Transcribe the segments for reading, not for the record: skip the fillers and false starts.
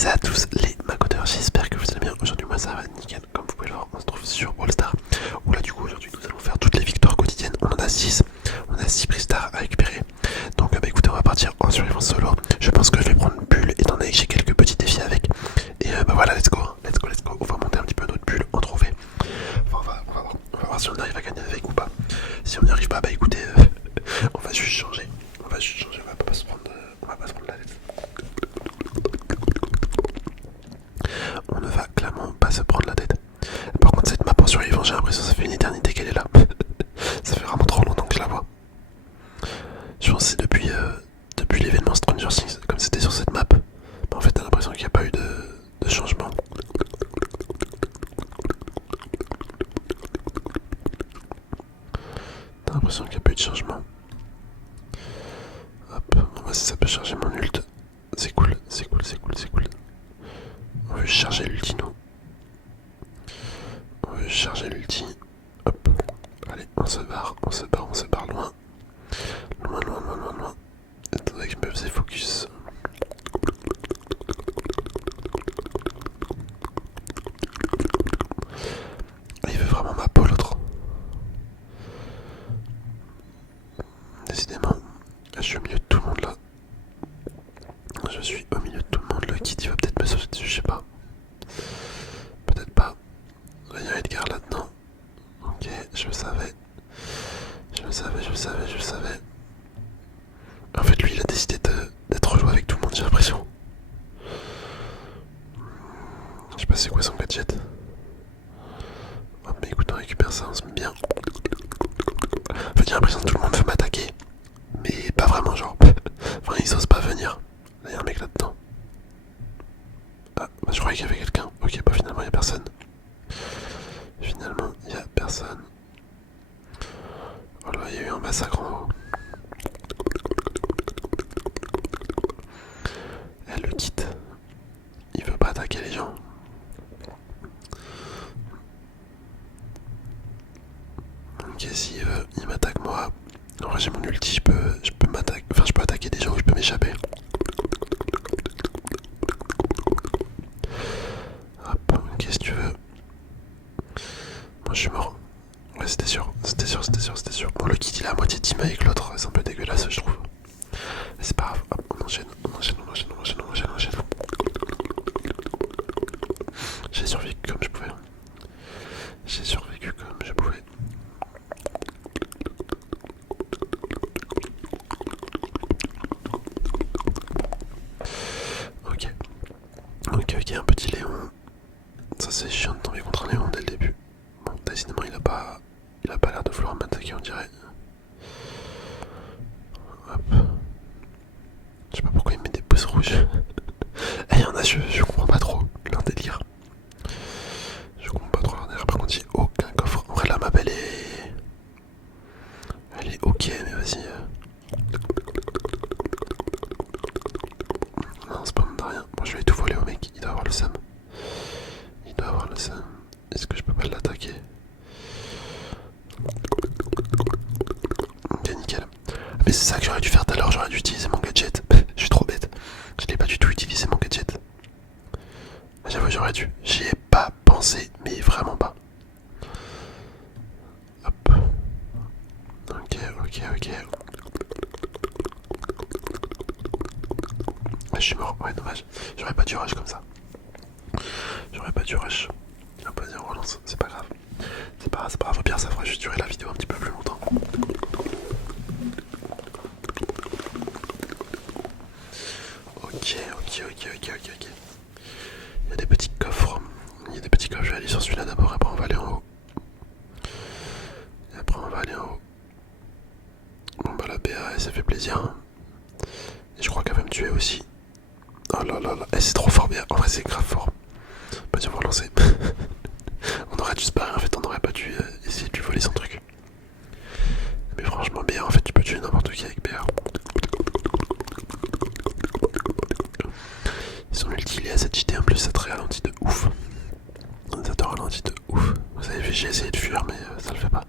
Salut à tous les macodeurs, j'espère que vous allez bien. Aujourd'hui moi ça va nickel, comme vous pouvez le voir on se trouve sur All Star. Où là du coup aujourd'hui nous allons faire toutes les victoires quotidiennes. On en a 6, on a 6 prix stars à récupérer. Donc bah écoutez, on va partir en survivance solo. Je pense que je vais prendre une bulle étant donné que j'ai quelques petits défis avec. Et bah voilà, let's go. On va monter un petit peu notre bulle, en trouver. Enfin, on va voir si on arrive à gagner avec ou pas. Si on n'y arrive pas, bah écoutez, on va juste changer. On va pas se prendre, on va pas se prendre la tête. On ne va clairement pas se prendre la tête. Par contre cette map en survivant, j'ai l'impression que ça fait une éternité qu'elle est là. Ça fait vraiment trop longtemps que je la vois. Je pense que c'est depuis l'événement Stranger Things, comme c'était sur cette map. Mais en fait t'as l'impression qu'il n'y a pas eu de changement. T'as l'impression qu'il n'y a pas eu de changement. Hop, on va si ça peut charger mon ult. C'est cool. On veut charger l'ulti nous. On veut charger l'ulti. Hop. Allez, on se barre loin. Loin. Attendez que je me faisais focus. Il veut vraiment ma peau l'autre. Décidément, je suis au milieu de tout le monde là. Je suis au milieu de tout le monde. Le kit il va peut-être me sauter dessus, je sais pas. Peut-être pas. Là il y a Edgar là-dedans. Ok, je le savais. En fait lui il a décidé d'être relou avec tout le monde, j'ai l'impression. Je sais pas c'est quoi son gadget. Oh, mais écoute, on récupère ça, on se met bien. En fait j'ai l'impression que tout le monde veut m'attaquer. Mais pas vraiment genre. Enfin ils osent pas venir. Là il y a un mec là-dedans. Ah bah je croyais qu'il y avait quelqu'un. Ok bah finalement il y a personne. Oh là il y a eu un massacre en haut. Elle le quitte. Il veut pas attaquer les gens. Ok, s'il veut, il m'attaque moi. En vrai, j'ai mon ulti, je peux m'attaquer. Enfin, je peux attaquer des gens où je peux m'échapper. Hop, qu'est-ce que tu veux? Moi, je suis mort. Ouais, c'était sûr. Bon, le kit, il a à moitié team avec l'autre. C'est un peu dégueulasse, je trouve. Mais c'est pas grave. Hop, on enchaîne. J'ai survécu comme je pouvais. Ok, un petit Léon. Ça c'est chiant de tomber contre un Léon dès le début. Bon, décidément il a pas l'air de vouloir m'attaquer on dirait. Hop. Je sais pas pourquoi il met des pouces rouges. Et il y en a, je comprends pas trop leur délire. Par contre j'ai aucun coffre. En vrai la map elle est ok mais vas-y. Non c'est pas de rien. Bon je vais tout voler au mec, il doit avoir le seum. Est-ce que je peux pas l'attaquer? Ok nickel. Mais c'est ça que j'aurais dû faire tout à l'heure, j'aurais dû utiliser mon gadget. Je suis trop bête. Je l'ai pas du tout utilisé mon gadget. J'avoue j'aurais dû. J'y ai pas pensé, mais vraiment pas. Hop. Ok. Ah, je suis mort, ouais dommage. J'aurais pas dû rush comme ça. On va dire on relance, c'est pas grave. Au pire ça fera juste durer la vidéo un petit peu plus longtemps. Ok. Il y a des petits coffres. Je vais aller sur celui-là d'abord, après on va aller en haut. Bon bah la BA elle s'est fait plaisir. Hein. Et je crois qu'elle va me tuer aussi. Oh là. C'est trop fort BA. En vrai c'est grave fort. Pas dû relancer. On aurait dû se barrer en fait, on aurait pas dû essayer de lui voler son truc. Mais franchement BA en fait tu peux tuer n'importe qui avec BA. Son ulti il est à cette JT en plus ça te ralentit de ouf. Vous avez vu j'ai essayé de fuir mais ça le fait pas.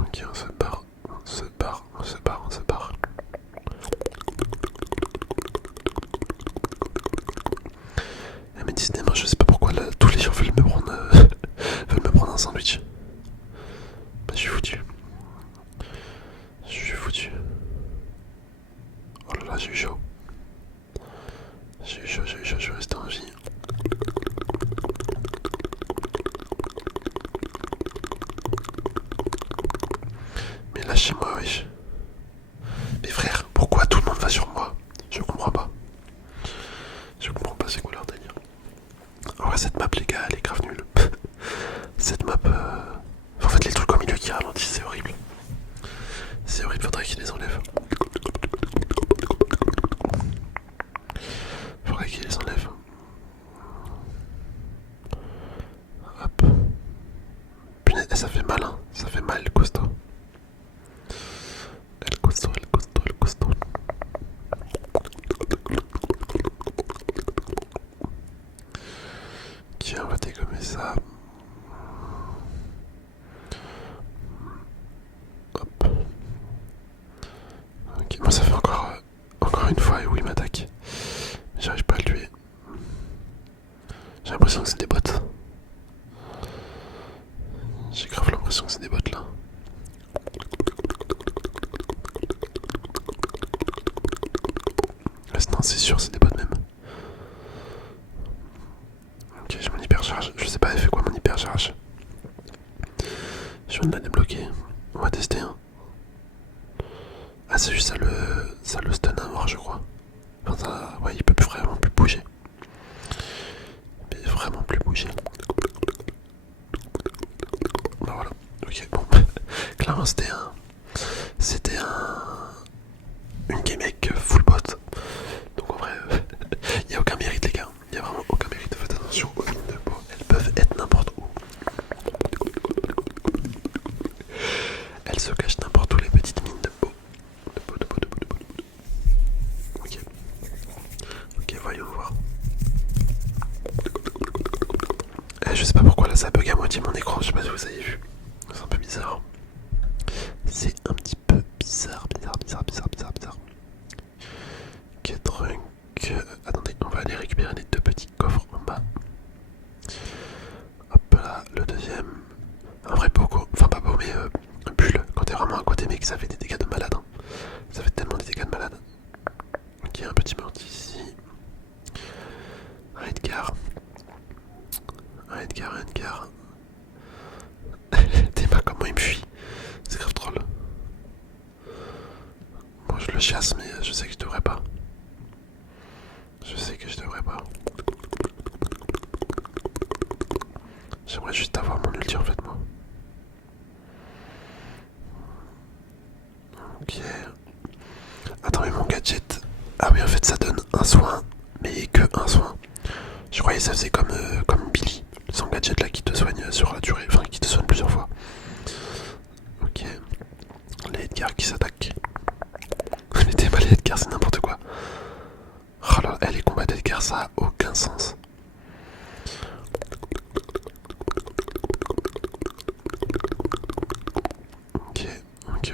Ok on se barre. Mais lâchez-moi, wesh. Mais frère, pourquoi tout le monde va sur moi? Je comprends pas. Je comprends pas c'est quoi leur délire. En vrai cette map les gars elle est grave nulle. Cette map en fait les trucs au milieu qui ralentissent c'est horrible. C'est horrible, faudrait qu'ils les enlèvent. Faudrait qu'ils les enlèvent. Hop. Punaise, ça fait mal hein. Ça fait mal le costaud. El costaud, el costaud, el costaud. Ok, on va dégommer ça. Hop. Ok, moi ça fait encore une fois où il m'attaque. Mais j'arrive pas à le tuer. J'ai l'impression que c'est des bots. J'ai grave l'impression que c'est des bots là. Non, c'est sûr, c'est des bots même. Ok, j'ai mon hypercharge. Je sais pas, elle fait quoi mon hypercharge? Je viens de la débloquer. On va tester. Hein. Ah, c'est juste ça le stun à mort, je crois. Enfin, ça, ouais, il peut vraiment plus bouger. Il peut vraiment plus bouger. Bah voilà. Ok, bon. Clairement, c'était une game avec full bot. Donc en vrai, il n'y a aucun mérite, les gars. Il n'y a vraiment aucun mérite. Faites attention aux mines de peau. Elles peuvent être n'importe où. Elles se cachent n'importe où, les petites mines de peau. Ok. Ok, voyons voir. Je sais pas pourquoi là ça bug à moitié mon écran. Je sais pas si vous avez vu. C'est un peu bizarre. C'est un petit peu bizarre. Ok, trunk. Attendez, on va aller récupérer les deux petits coffres en bas. Hop là, le deuxième. Un vrai Poco, enfin pas beau, mais bulle. Quand t'es vraiment à côté, mec, ça fait des dégâts de malade. Hein. Ça fait tellement des dégâts de malade. Ok, un petit mortier ici. Un Edgar. T'es pas comment il me fuit. C'est grave troll. Bon, je le chasse, mais je sais que je devrais pas. J'aimerais juste avoir mon ulti en fait, moi. Ok. Attends, mais mon gadget. Ah oui, en fait, ça donne un soin, mais que un soin. Je croyais que ça faisait comme Billy, son gadget là qui te soigne sur la durée, enfin qui te soigne plusieurs fois. Ok. Les Edgar qui s'attaquent. Les débats, les Edgar, c'est n'importe quoi. Oh là là, les combats d'Edgar, ça a aucun sens.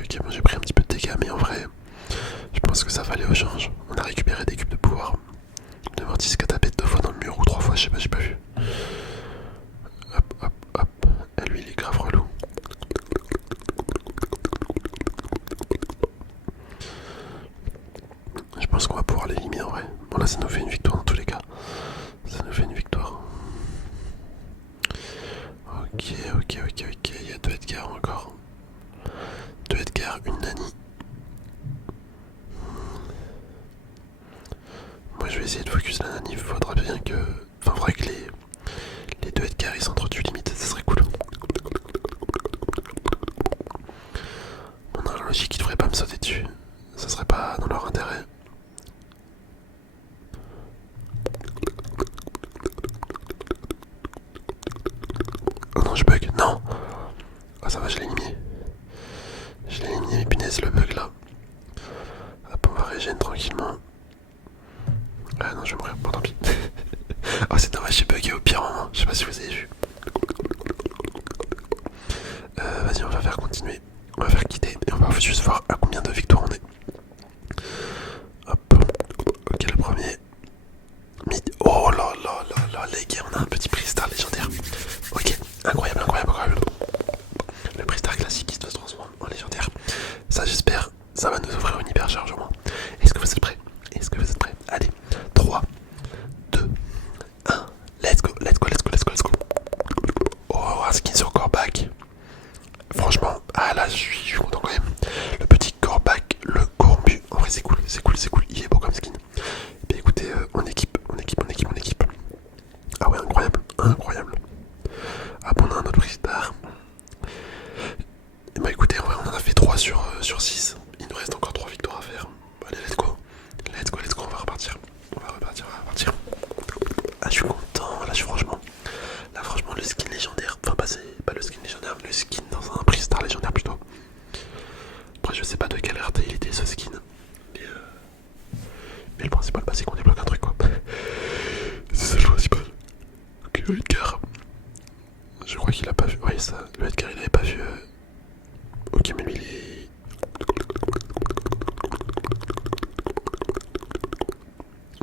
Ok, moi j'ai pris un petit peu de dégâts, mais en vrai, je pense que ça va aller au change. On a récupéré des cubes de pouvoir. De Mortis qui a tapé 2 fois dans le mur ou 3 fois, je sais pas, j'ai pas vu. Hop. Et lui, il est grave relou. Je pense qu'on va pouvoir l'éliminer en vrai. Bon, là, ça nous fait une victoire dans tous les cas. Ça nous fait une victoire. Ok. Il y a 2 Edgar encore. 2 Edgar, une Nani. Moi, je vais essayer de focus la Nani. Faudra bien que. Enfin, faudrait que les 2 Edgar ils s'entretuent limite. Ça serait cool. Bon, dans la logique, ils devraient pas me sauter dessus. Ça serait pas dans leur intérêt. Oh non, je bug. Non. Ah, ça va, je l'ai éliminé. Mais punaise, le bug là. Hop, on va régénérer tranquillement. Ah non, je vais mourir. Bon, tant pis. Oh, c'est dommage, j'ai bugué au pire moment. Je sais pas si vous avez vu. Vas-y, on va faire continuer. On va faire quitter et on va juste voir à combien de victoires on est. Hop. Ok, le premier. Oh là, les gars, on a un petit prix star légendaire. Ok, incroyable. Le prix star classique qui se transforme en légendaire. Ça, j'espère, ça va nous ouvrir une hyper charge au moins. Est-ce que vous êtes prêts? Allez, 3, 2, 1, let's go. Oh, un skin sur Corback. Franchement, ah là, je suis content quand même. sur 6. Il nous reste encore 3 victoires à faire. Allez, let's go. Let's go, let's go, on va repartir. On va repartir, on va repartir. Ah, je suis content, là, franchement. Là, franchement, le skin légendaire. Enfin, c'est pas le skin légendaire, le skin dans un prix star légendaire plutôt. Après, je sais pas de quelle rareté il était ce skin. Mais le principal, c'est qu'on débloque un truc, quoi. C'est ça le principal. Ok, le Edgar. Je crois qu'il a pas vu. Ouais, ça. Le Edgar, il avait pas vu. Ok, mais lui, il est.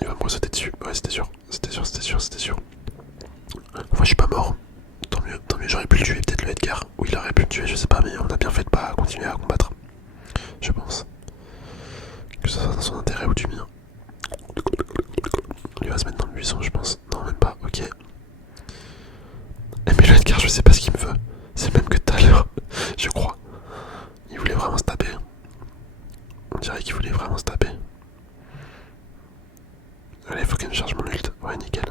Il va me sauter dessus. Ouais, c'était sûr. C'était sûr, c'était sûr, c'était sûr. Enfin, je suis pas mort. Tant mieux, j'aurais pu le tuer, peut-être le Edgar. Ou il aurait pu le tuer, je sais pas, mais on a bien fait de pas continuer à combattre. Je pense. Que ça soit dans son intérêt ou du mien. Il va se mettre dans le buisson, je pense. Non, même pas, ok. Mais le Edgar, je sais pas ce qu'il me veut. C'est le même que tout à l'heure, je crois. Il voulait vraiment se taper. On dirait qu'il voulait vraiment se taper. Allez, faut qu'il me charge mon ult. Ouais, nickel.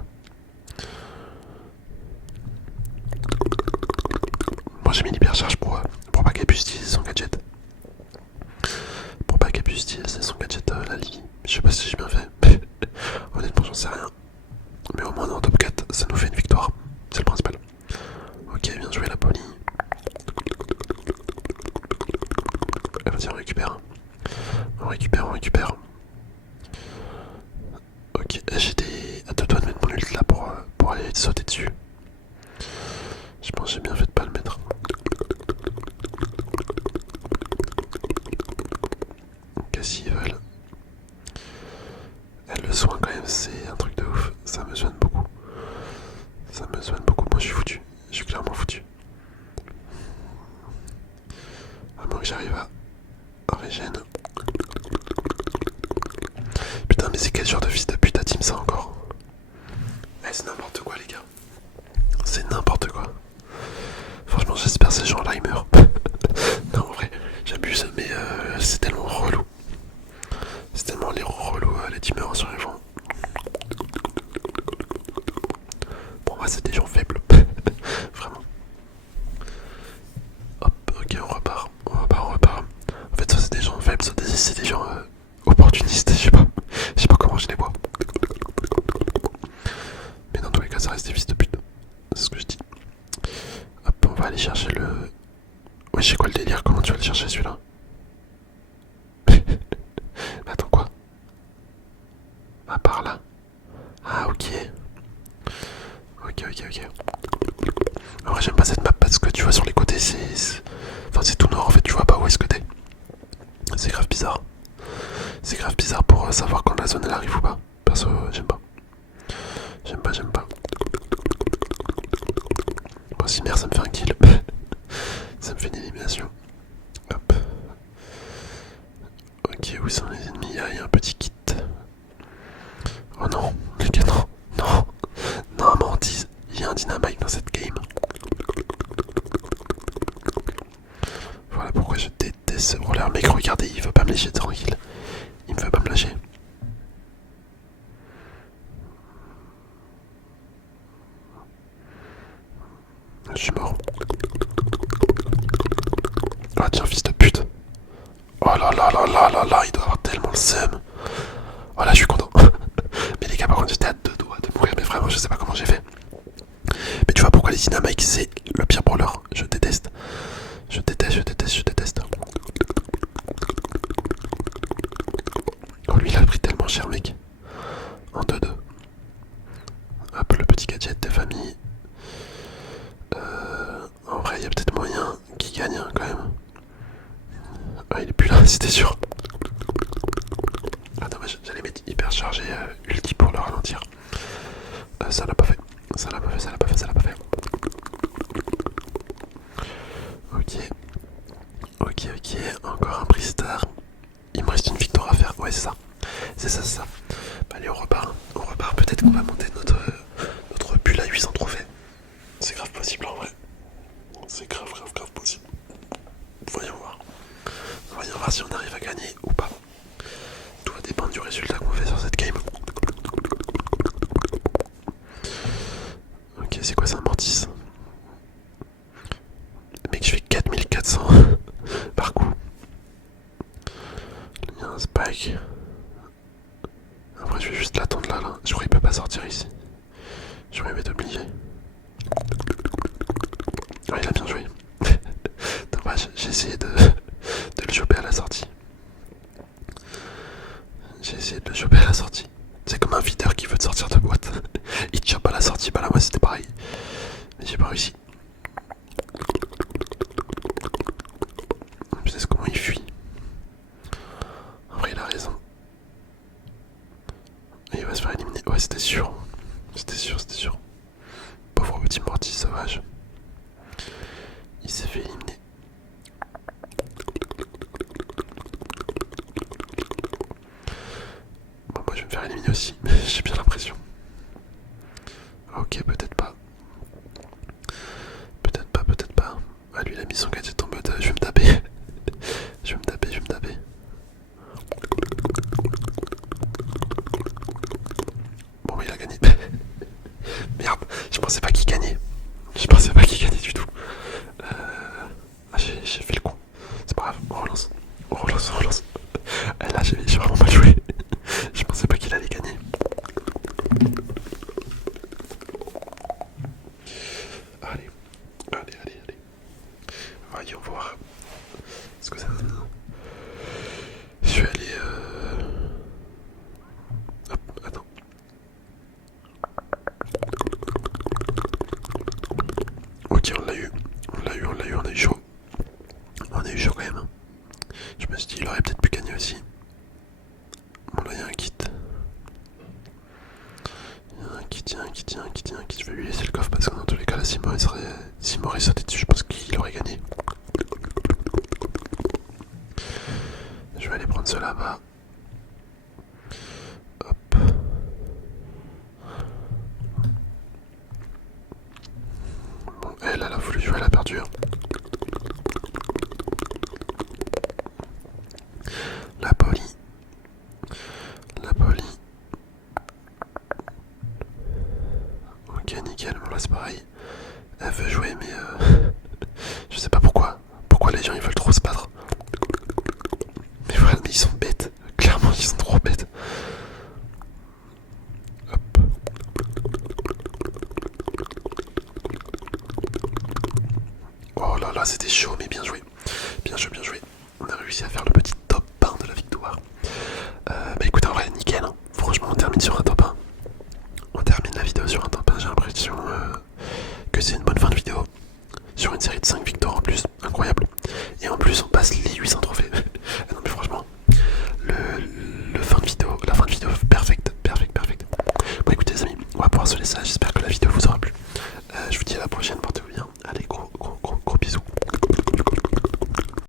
Moi j'ai mis l'hypercharge pour pas qu'elle puisse utiliser son gadget. Pour pas qu'elle puisse utiliser son gadget la Lily. Je sais pas si j'ai bien fait. Mais honnêtement, j'en sais rien. Mais au moins on est en top 4, ça nous fait une victoire. C'est le principal. Ok, bien joué la Polly. Vas-y, on récupère. On récupère, on récupère. Ok, j'étais à deux doigts de mettre mon ult là pour aller sauter dessus. Je pense que j'ai bien fait de pas le mettre. Ok, s'ils veulent. Le soin quand même, c'est un truc de ouf. Ça me soigne beaucoup. Ça me soigne beaucoup. Moi je suis foutu. Je suis clairement foutu. À moins que j'arrive à régène. Putain, mais c'est quel genre de fils de pute à team ça encore? Eh, c'est n'importe quoi les gars. C'est n'importe quoi. Franchement, j'espère que ces gens-là ils meurent. Non, en vrai, j'abuse, mais c'est tellement relou. C'est tellement les relous, les teamers sur les gens. Pour moi, c'est des gens faibles. Vraiment. Hop, ok, on repart. On repart. En fait, soit c'est des gens faibles, soit c'est des gens opportunistes. Je sais pas comment je les vois. Mais dans tous les cas, ça reste des fils de pute. C'est ce que je dis. Hop, on va aller chercher le. Ouais, je sais quoi le délire, comment tu vas le chercher celui-là? Mais attends, quoi? Ah, par là. Ah, ok. Ok. En vrai, j'aime pas cette map parce que tu vois sur les côtés, enfin, c'est tout noir en fait, tu vois pas où est-ce que t'es. C'est grave bizarre. C'est grave bizarre pour savoir quand la zone elle arrive ou pas. Perso, j'aime pas. J'aime pas. Bon, si merde, ça me fait un kill. Ça me fait une élimination. Hop. Ok, où sont les ennemis? Il y a un petit kit. Oh non, les gars, non. Non, mentise. Il y a un dynamite dans cette game. Voilà pourquoi je déteste ce roller. Mec, regardez, il veut pas me lâcher tranquille. Il me veut pas me lâcher. Je suis mort. Ah tiens, fils de pute. Oh là, il doit avoir tellement le seum. Oh là, je suis content. Mais les gars, par contre, j'étais à deux doigts de mourir. Mais vraiment, je sais pas comment j'ai fait. Mais tu vois pourquoi les dynamites, c'est le pire brawler. Je déteste. Oh, lui, il a pris tellement cher, mec. En 2-2. Hop, le petit gadget de famille. En vrai, il y a peut-être moyen qu'il gagne hein, quand même. Ah, il est plus là, c'était sûr. Ah, dommage, j'allais mettre hyper chargé ulti pour le ralentir. Ça l'a pas fait. Ok, encore un prix star. Il me reste une victoire à faire. Ouais, c'est ça. Bah, allez, on repart. Peut-être qu'on va monter notre bulle à 800 trophées. C'est grave possible en vrai. C'est grave possible. Voyons voir si on arrive à gagner ou pas. Tout va dépendre du résultat qu'on fait sur cette game. Ok, c'est quoi ça, un mortis? Mec, je fais 4400 par coup. un spike. Après je vais juste l'attendre là. Je crois qu'il peut pas sortir ici. Je crois qu'il va être obligé. Ah, il a bien joué. Dommage, j'ai essayé de le choper à la sortie. J'ai essayé de le choper à la sortie. C'est comme un videur qui veut te sortir de boîte. Il te chope à la sortie. Bah là moi c'était pareil. Mais j'ai pas réussi. Je sais comment il fuit. En vrai il a raison. Et il va se faire éliminer. Ouais c'était sûr. C'était sûr, c'était sûr. Pauvre petit mortis sauvage. Il s'est fait éliminer. Bon moi je vais me faire éliminer aussi. J'ai bien l'impression. Ok peut-être pas. Peut-être pas, peut-être pas. Ah lui il a mis son gadget en mode je vais me taper. Je vais me taper, je vais me taper. Bon mais il a gagné. Merde, je pensais pas qu'il gagnait. Je pensais pas qu'il gagnait du tout. Ah, j'ai fait le con. C'est pas grave, on relance. On relance, on relance. Là j'ai vraiment mal joué. Je pensais pas qu'il allait gagner. Allez, allez, allez, allez. Voyons voir ce que ça donne. Je vais aller... Hop, attends. Ok, on l'a eu. On l'a eu, on l'a eu, on a eu chaud. On a eu chaud quand même. Je me suis dit, il aurait peut-être pu gagner aussi. Bon, là, il y a un kit. Il y a un kit, il y a un kit, il y a un kit, il y a un kit. Je vais lui laisser le coffre parce que dans tous les cas, là, si m'aurait sauté dessus, je pense qu'il aurait gagné. Je vais aller prendre ceux là-bas. Hop. Bon, elle a voulu jouer, elle a perdu. La poli. La poli. Ok, nickel. Bon, là, c'est pareil. Elle veut jouer, mais je sais pas pourquoi. Pourquoi les gens ils veulent trop se battre. Mais voilà, mais ils sont bêtes. Clairement, ils sont trop bêtes. Hop. Oh là là, c'était chaud, mais bien joué. Bien joué, bien joué. On a réussi à faire le petit top 1 de la victoire. Bah écoute, en vrai, nickel. Hein. Franchement, on termine sur un top 1. On termine la vidéo sur un top 1. J'ai l'impression que c'est une bonne fin de vidéo. Sur une série de 5 victoires en plus. Incroyable. Et en plus, on passe les 800 trophées.